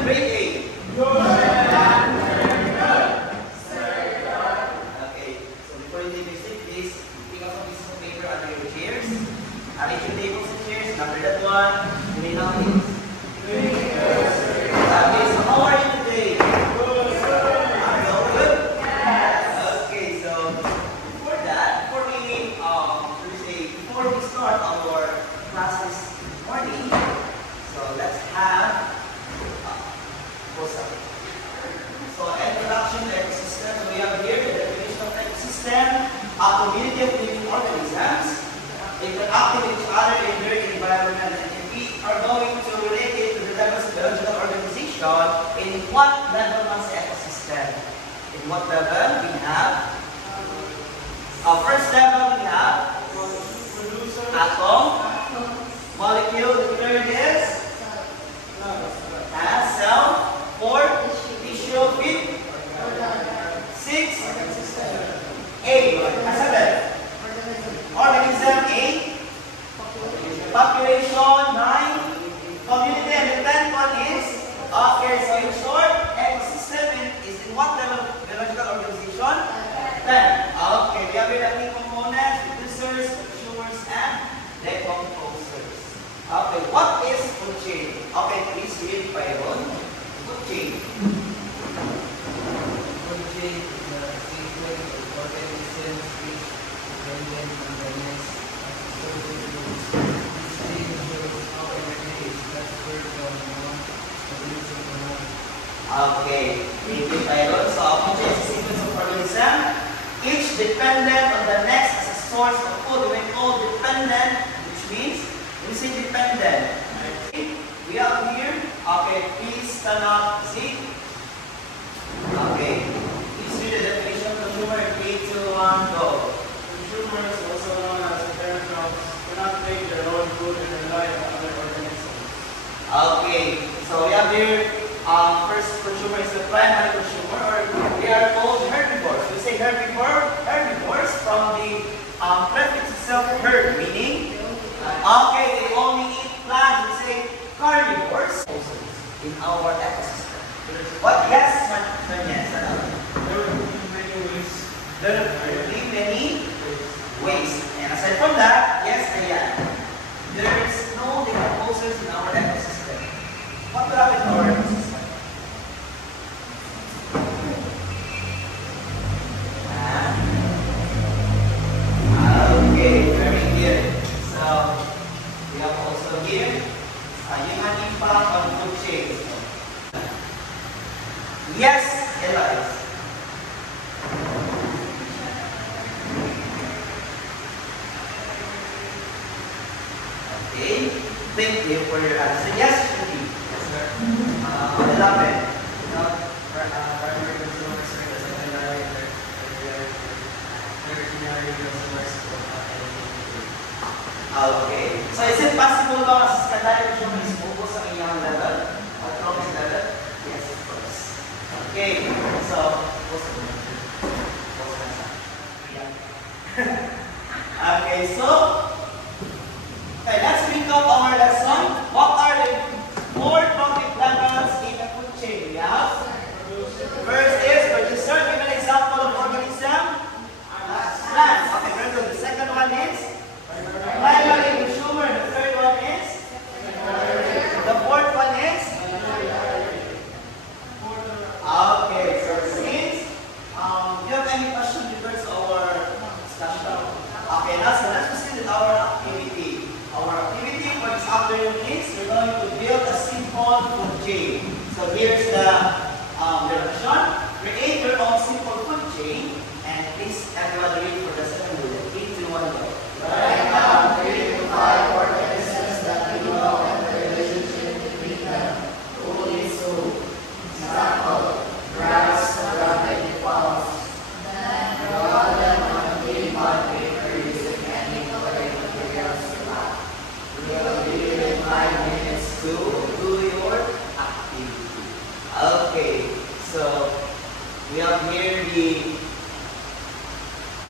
in grade 8? Okay, so before you leave your seat, please pick up some pieces of paper under your chairs. Arrange your tables and chairs. Number that one. You may now leave. Okay, so how are you today? I'm so good. Okay, so before that, before we start our class this morning, so let's have so introduction to ecosystem. So we have here the definition of ecosystem, a community of living organisms. They can act with each other in their environment, and we are going to relate it to the levels of biological organization. In what level is ecosystem? In what level we have? First level we have atom, molecule. The third is cell. 4, tissue. 5, 6, 8, 7, organism. 8, population. 9, community. And the 10th one is okay. So in short, ecosystem is in what level of biological organization? 10. Okay, we have here the main components, producers, consumers, and decomposers. Okay, what is food chain? Okay, please read Byron. Food chain. Food chain is a sequence of organisms which dependent on the next associated groups. This chain shows how energy is transferred from one organism to another. Okay, read Byron. So, a food chain is a sequence of organisms, each dependent on the next as a source of food. We call dependent, which means we say dependent. We have here. Okay, please stand up. See? Okay. Please read the definition of consumer. 3, 2, 1, go. Consumers, also known as parasites, cannot make their own food and rely on other organisms. Okay. So we have here. First consumer is the primary consumer, or we are called herbivores. We say herbivores from the prefix itself, herb, meaning okay, they only eat plants. We say carnivores in our ecosystem. What? Yes, yes. There will be many ways. There will be many ways. And aside from that, yes, ayan. There is no decomposers in our ecosystem. What will happen to our ecosystem? Okay, very good. So, we have also here human impact on food chain. Yes, Elias. Okay, thank you for your answer. Yes, Rudy. Yes, sir. What will happen? Primary consumers are the secondary tertiary consumers will have energy. Okay. So is it possible ba mas secondary consumer is focus sa inyong level? At promise level? Yes, of course. Okay. So, okay, so okay, let's recap our lesson. What are the 4 profit levels in the food chain? We have first is producer. Give an example of organism. Plants. Okay, very good. The second one is primary consumer. The third one is the fourth one is okay. So since do you have any question regards to our discussion? Okay, now let's proceed with our activity. Our activity for this afternoon is we're going to build a simple food chain. So here's the direction. Create your own simple food chain, and please everyone read for the second bullet. 3, 2, 1, go.